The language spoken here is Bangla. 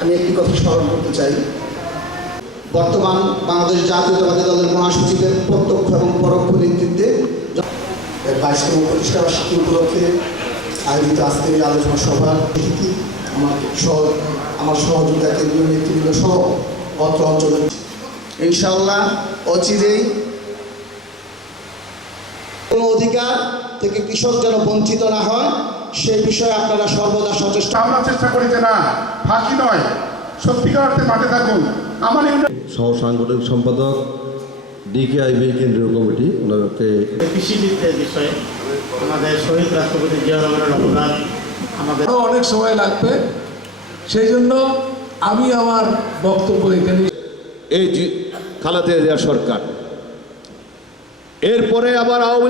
আমি একটি কথা স্মরণ করতে চাই। বর্তমান বাংলাদেশ জাতীয়তাবাদী দলের মহাসচিবের প্রত্যক্ষ এবং পরোক্ষ নেতৃত্বে 22তম প্রতিষ্ঠাবার্ষিকী উপলক্ষে আয়োজিত আজকের এই আলোচনা সভা আমার সহযোগিতা কেন্দ্রীয় নেতৃবৃন্দ সহ অত্র অঞ্চলের ইনশাআল্লাহ অচিরেই কোনো অধিকার থেকে কৃষক যেন বঞ্চিত না হয় সেই বিষয়ে আপনারা সর্বদা সচেষ্ট। আমরা চেষ্টা করি যে না ফাঁকি নয়, সত্যিকার অর্থে মাঠে থাকুন। আমার সহ সাংগঠনিক সম্পাদক ডিকেআইবি কেন্দ্রীয় কমিটি ওনাকে কৃষিবিদদের বিষয়ে আমাদের শহীদ রাষ্ট্রপতি জিয়া রহমানের অবদান আমাদের অনেক সময় লাগবে, সেই জন্য আমি আমার বক্তব্য এখানে এই খালেদা জিয়া সরকার এরপরে আবার আওয়ামী